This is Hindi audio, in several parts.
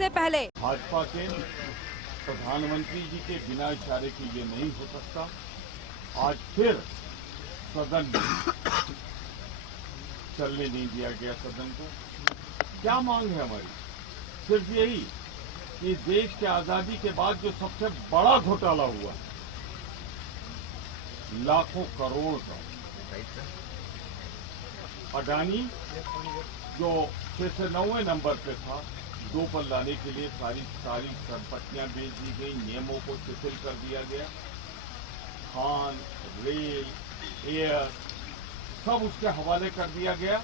सबसे पहले। भाजपा के प्रधानमंत्री जी के बिना इशारे के ये नहीं हो सकता। आज फिर सदन में चलने नहीं दिया गया। सदन को क्या मांग है हमारी? सिर्फ यही कि देश के आजादी के बाद जो सबसे बड़ा घोटाला हुआ, लाखों करोड़ का, अडानी जो 6 से 9वें नंबर पे था, 2 पर लाने के लिए सारी संपत्तियां बेच दी गई, नियमों को शिथिल कर दिया गया। खान, रेल, एयर सब उसके हवाले कर दिया गया।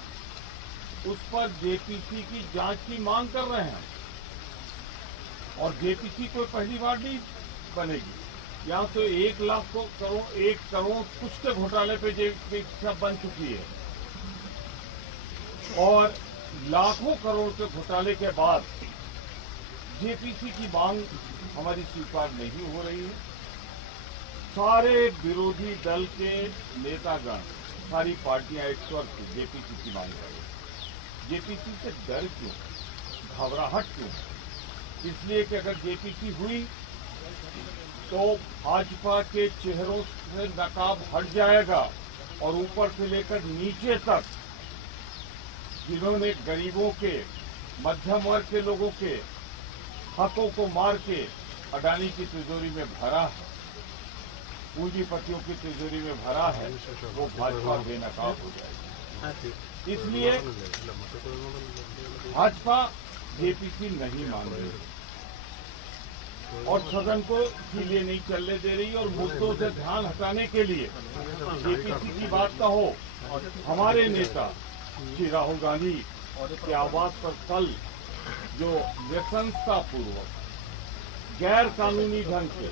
उस पर जेपीसी की जांच की मांग कर रहे हैं और जेपीसी कोई पहली बार नहीं बनेगी। यहाँ तो 1 लाख करोड़ 1 करोड़ कुछ के घोटाले पे जेपीसी बन चुकी है और लाखों करोड़ के घोटाले के बाद जेपीसी की मांग हमारी स्वीकार नहीं हो रही है। सारे विरोधी दल के नेतागण, सारी पार्टियां एक स्वर से जेपीसी की मांग कर रही हैं। जेपीसी से डर क्यों, घबराहट क्यों? इसलिए कि अगर जेपीसी हुई तो भाजपा के चेहरों से नकाब हट जाएगा और ऊपर से लेकर नीचे तक जिन्होंने गरीबों के, मध्यम वर्ग के लोगों के हकों को मार के अडानी की तिजोरी में भरा है, पूंजीपतियों की तिजोरी में भरा है, वो भाजपा बेनकाब हो जाएगी। इसलिए भाजपा जेपीसी नहीं मान रही और सदन को इसीलिए नहीं चलने दे रही और मुद्दों से ध्यान हटाने के लिए जेपीसी की बात का हो। हमारे नेता श्री राहुल गांधी की आवाज पर कल जो नृशंसता पूर्वक गैर कानूनी ढंग से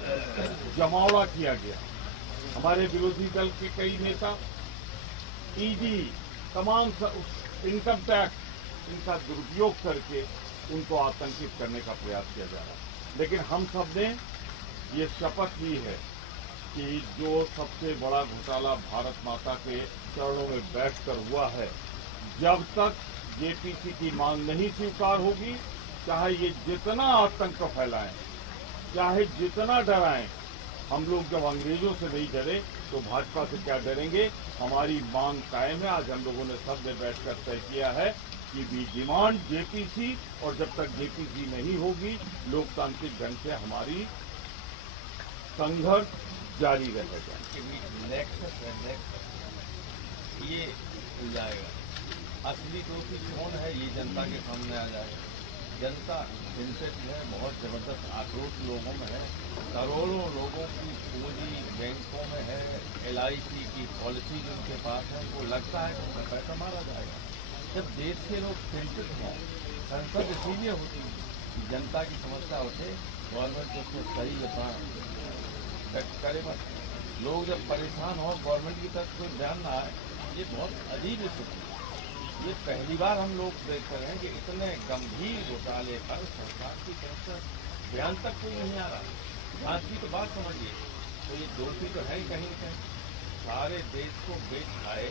जमावड़ा किया गया, हमारे विरोधी दल के कई नेता, ईडी, तमाम इनकम टैक्स, इनका दुरुपयोग करके उनको आतंकित करने का प्रयास किया जा रहा है। लेकिन हम सब ने ये शपथ ली है कि जो सबसे बड़ा घोटाला भारत माता के चरणों में बैठकर हुआ है, जब तक जेपीसी की मांग नहीं स्वीकार होगी, चाहे ये जितना आतंक फैलाएं, चाहे जितना डराएं, हम लोग जब अंग्रेजों से नहीं डरे तो भाजपा से क्या डरेंगे? हमारी मांग कायम है। आज हम लोगों ने सबने बैठकर तय किया है कि वी डिमांड जेपीसी और जब तक जेपीसी नहीं होगी लोकतांत्रिक ढंग से हमारी संघर्ष जारी रहेगा। ये हो जाएगा। असली दोषी कौन है ये जनता के सामने आ जाएगा। जनता जिनसे जो है बहुत जबरदस्त आक्रोश लोगों में है। करोड़ों लोगों की पूंजी बैंकों में है, LIC की पॉलिसी जिनके पास है, वो लगता है कि उसमें पैसा मारा जाएगा। जब देश के लोग चिंतित हों, संसद इसीलिए होती है कि जनता की समस्या उठे, गवर्नमेंट उसमें सही व्यवहार करे। मत लोग जब परेशान हो, गवर्नमेंट की तरफ कोई ध्यान ना आए, ये बहुत अजीब स्थिति है। ये पहली बार हम लोग देख रहे हैं कि इतने गंभीर घोटाले पर सरकार की तरफ से बयान तक कोई नहीं आ रहा। जांच की तो बात समझिए, तो ये दोषी तो है ही कहीं न कहीं। सारे देश को बेच खाए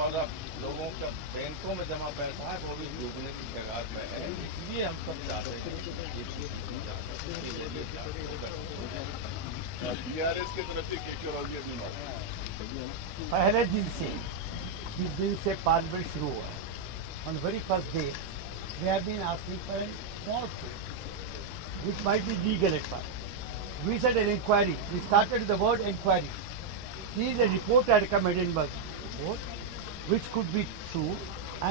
और अब लोगों का बैंकों में जमा पैसा है वो भी डूबने की कगार में है। इसलिए हम सब चाहते हैं बीआरएस की तरफ से केशव पहले दिन से जिस दिन से पार्लियामेंट शुरू हुआ, on very first day, they have been asking for a small thing, which might be legal at first. We said an inquiry. We started with the word inquiry. This is a report that come in report, which could be true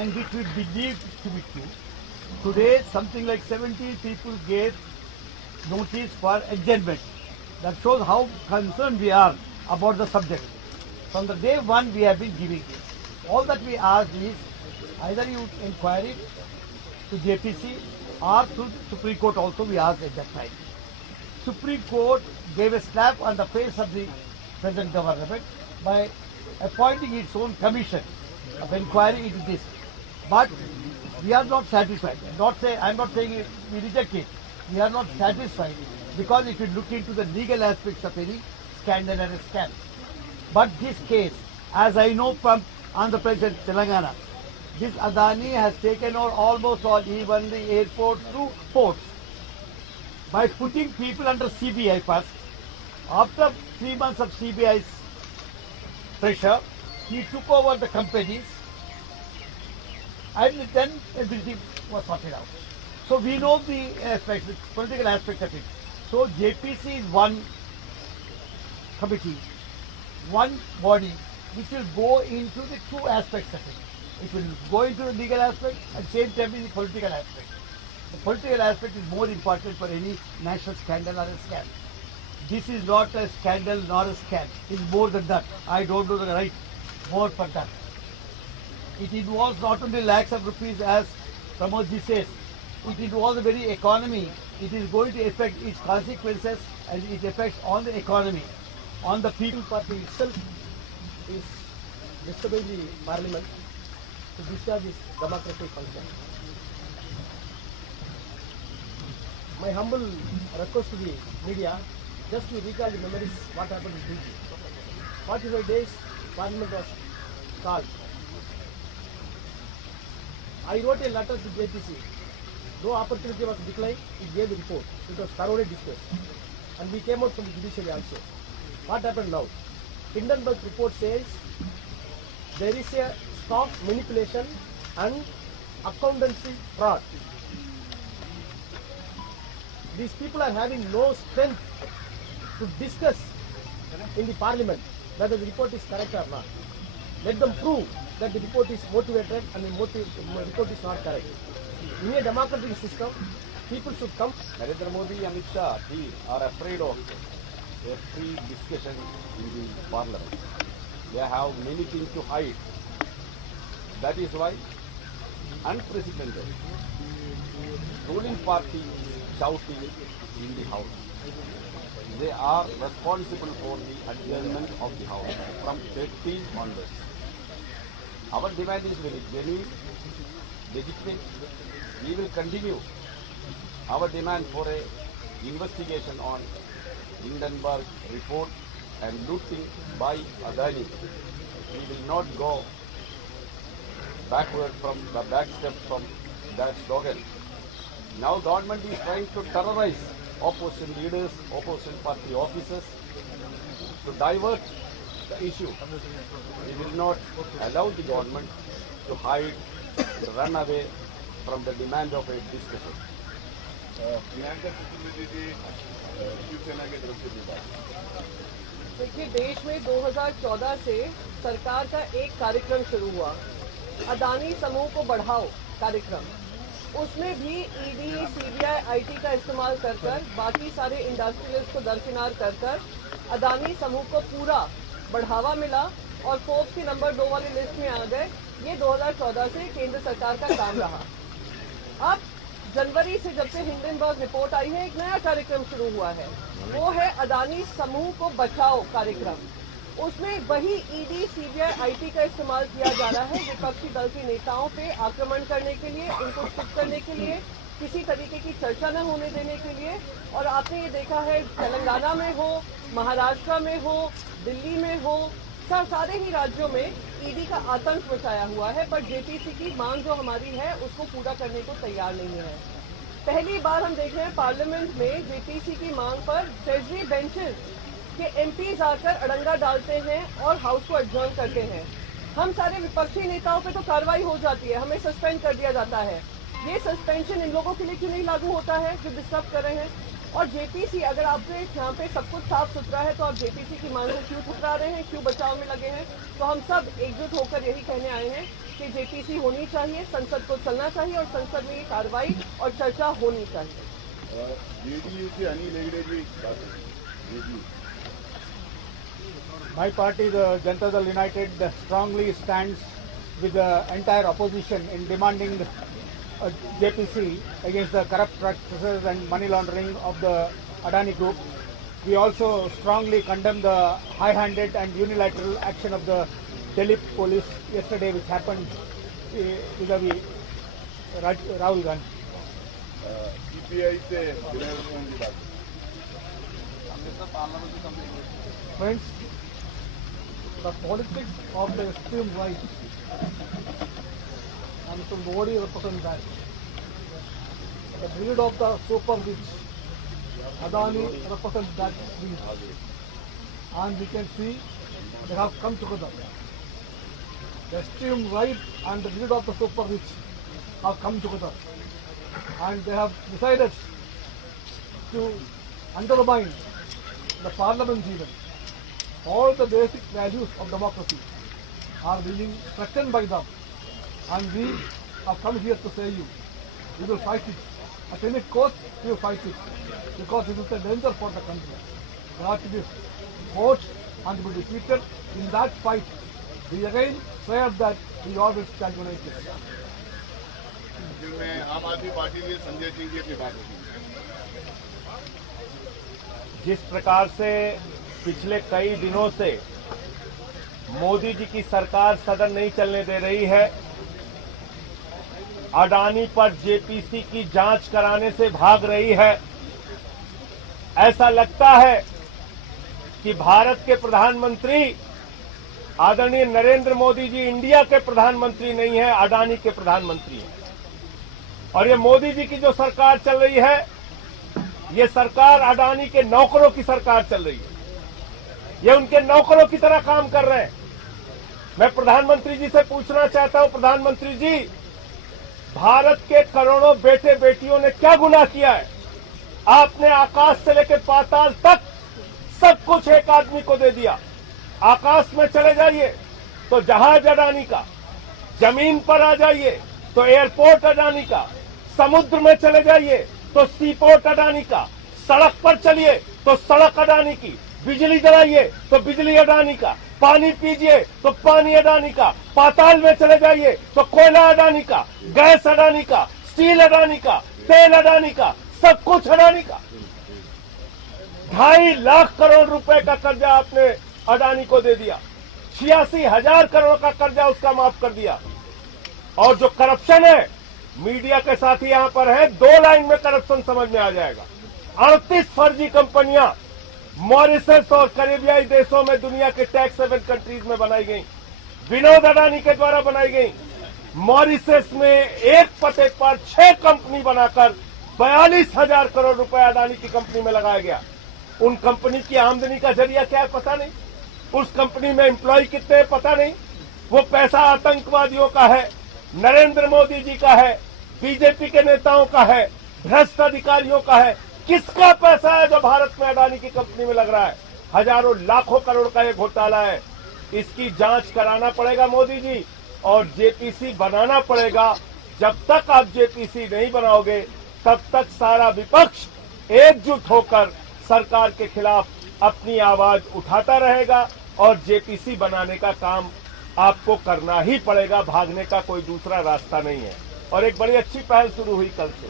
and which we believe to be true. Today, something like 70 people gave notice for adjournment. That shows how concerned we are about the subject. From the day one, we have been giving this. All that we ask is either you inquire it to JPC or to Supreme Court also we asked at that time. Supreme Court gave a slap on the face of the present government by appointing its own commission of inquiry into this. But we are not satisfied. I am not saying we reject it. We are not satisfied because if you look into the legal aspects of any scandal and scam. But this case, as I know from Andhra Pradesh and Telangana, this Adani has taken over almost all, even the airport to ports. by putting people under CBI first. After 3 months of CBI's pressure, he took over the companies and then everything was sorted out. So we know the aspects, the political aspect of it. So JPC is one committee, one body which will go into the two aspects of it. It will go into the legal aspect and same time in the political aspect. The political aspect is more important for any national scandal or a scam. This is not a scandal nor a scam. It is more than that. I don't know the right word for that. It involves not only lakhs of rupees as Pramod ji says, it involves the very economy. It is going to affect its consequences and its effects on the economy, on the people. Party itself is disturbing the parliament to discharge its democratic function. My humble request to the media, just to recall the memories what happened in Fiji. 45 days parliament was called. I wrote a letter to JPC. No opportunity was declined, it gave the report. It was thoroughly discussed. And we came out from the judiciary also. What happened now? Hindenburg report says there is a stock manipulation and accountancy fraud. These people are having no strength to discuss in the parliament whether the report is correct or not. Let them prove that the report is motivated and the report is not correct. In a democratic system, people should come. Narendra Modi and Amit Shah are afraid of a free discussion in the parliament. They have many things to hide. That is why unprecedented ruling party is shouting in the house. They are responsible for the adjournment of the house from 13 onwards. Our demand is very genuine, legitimate. We will continue our demand for a investigation on Hindenburg report and looting by Adani. We will not go backward from the back step from that slogan. Now government is trying to terrorize opposition leaders, opposition party officers to divert the issue. We will not allow the government to hide, to run away from the demand of a discussion. Priyanka Chaturvedi ji Shiv Sena के तरफ से भी बात। देखिए, देश में 2014 से सरकार का एक कार्यक्रम शुरू हुआ, अदानी समूह को बढ़ाओ कार्यक्रम। उसमें भी ईडी, सीबीआई, आईटी का इस्तेमाल कर बाकी सारे इंडस्ट्रियलिस्ट को दरकिनार कर अदानी समूह को पूरा बढ़ावा मिला और फोर्ब्स की नंबर 2 वाली लिस्ट में आ गए। ये 2014 से केंद्र सरकार का काम रहा। अब जनवरी से जब से हिंडनबर्ग रिपोर्ट आई है, एक नया कार्यक्रम शुरू हुआ है, वो है अदानी समूह को बचाओ कार्यक्रम। उसमें वही ईडी, सीबीआई, आईटी का इस्तेमाल किया जा रहा है विपक्षी दल के नेताओं पे आक्रमण करने के लिए, उनको चुप करने के लिए, किसी तरीके की चर्चा न होने देने के लिए। और आपने ये देखा है, तेलंगाना में हो, महाराष्ट्र में हो, दिल्ली में हो, सारे ही राज्यों में ईडी का आतंक मचाया हुआ है, पर जेपीसी की मांग जो हमारी है उसको पूरा करने को तैयार नहीं है। पहली बार हम देख रहे हैं पार्लियामेंट में जेपीसी की मांग पर ट्रेजरी बेंचेस के एमपीज आकर अड़ंगा डालते हैं और हाउस को एडजर्न करते हैं। हम सारे विपक्षी नेताओं पे तो कार्रवाई हो जाती है, हमें सस्पेंड कर दिया जाता है। ये सस्पेंशन इन लोगों के लिए क्यों नहीं लागू होता है जो डिस्टर्ब कर रहे हैं? और जेपीसी, अगर आपके यहाँ पे सब कुछ साफ सुथरा है तो आप जेपीसी की मांग को क्यों ठुकरा रहे हैं, क्यों बचाव में लगे हैं? तो हम सब एकजुट होकर यही कहने आए हैं कि जेपीसी होनी चाहिए, संसद को चलना चाहिए और संसद में ये कार्रवाई और चर्चा होनी चाहिए। जेडीयू से अनिल हेगड़े जी JDU. My party, the Janata Dal United, strongly stands with the entire opposition in demanding JPC against the corrupt practices and money laundering of the Adani Group. We also strongly condemn the high-handed and unilateral action of the Delhi police yesterday, which happened vis-à-vis Rahul Gandhi. CPI से विनय मोहन की बात। Friends, the politics of the extreme right, and Mr. Modi represents that. The greed of the super rich Adani represents that need. And we can see they have come together. The extreme right and the middle of the super rich have come together. And they have decided to undermine the parliament even. All the basic values of democracy are being threatened by them. And we have come here to say you, we will fight it. At any cost, we will fight it. Because it is a danger for the country. We have to be fought and to be defeated. In that fight, we again swear that we always stand united. जिनमें आम आदमी पार्टी के संजय सिंह की अपनी बात होगी। जिस प्रकार से पिछले कई दिनों से मोदी जी की सरकार सदन नहीं चलने दे रही है, अडानी पर जेपीसी की जांच कराने से भाग रही है, ऐसा लगता है कि भारत के प्रधानमंत्री आदरणीय नरेंद्र मोदी जी इंडिया के प्रधानमंत्री नहीं है, अडानी के प्रधानमंत्री हैं। और ये मोदी जी की जो सरकार चल रही है, ये सरकार अडानी के नौकरों की सरकार चल रही है। ये उनके नौकरों की तरह काम कर रहे हैं। मैं प्रधानमंत्री जी से पूछना चाहता हूं, प्रधानमंत्री जी, भारत के करोड़ों बेटे बेटियों ने क्या गुनाह किया है? आपने आकाश से लेकर पाताल तक सब कुछ एक आदमी को दे दिया। आकाश में चले जाइए तो जहाज अडानी का, जमीन पर आ जाइए तो एयरपोर्ट अडानी का, समुद्र में चले जाइए तो सीपोर्ट अडानी का, सड़क पर चलिए तो सड़क अडानी की, बिजली जलाइए तो बिजली अडानी का, पानी पीजिए तो पानी अडानी का, पाताल में चले जाइए तो कोयला अडानी का, गैस अडानी का, स्टील अडानी का, तेल अडानी का, सब कुछ अडानी का। 2.5 लाख करोड़ रुपए का कर्जा आपने अडानी को दे दिया। 86,000 करोड़ का कर्जा उसका माफ कर दिया। और जो करप्शन है, मीडिया के साथी यहां पर है, 2 लाइन में करप्शन समझ में आ जाएगा। 38 फर्जी कंपनियां मॉरिशस और कैरेबियाई देशों में दुनिया के टैक्स हेवन कंट्रीज में बनाई गई, विनोद अडानी के द्वारा बनाई गई। मॉरिशस में एक पते पर 6 कंपनी बनाकर 42,000 करोड़ रुपए अडानी की कंपनी में लगाया गया। उन कंपनी की आमदनी का जरिया क्या है पता नहीं, उस कंपनी में एम्प्लॉय कितने हैं पता नहीं। वो पैसा आतंकवादियों का है, नरेंद्र मोदी जी का है, बीजेपी के नेताओं का है, भ्रष्ट अधिकारियों का है। किसका पैसा है जो भारत में अडानी की कंपनी में लग रहा है? हजारों लाखों करोड़ का ये घोटाला है। इसकी जांच कराना पड़ेगा मोदी जी, और जेपीसी बनाना पड़ेगा। जब तक आप जेपीसी नहीं बनाओगे, तब तक सारा विपक्ष एकजुट होकर सरकार के खिलाफ अपनी आवाज उठाता रहेगा, और जेपीसी बनाने का काम आपको करना ही पड़ेगा। भागने का कोई दूसरा रास्ता नहीं है। और एक बड़ी अच्छी पहल शुरू हुई कल से,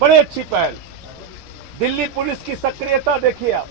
बड़ी अच्छी पहल। दिल्ली पुलिस की सक्रियता देखिए आप।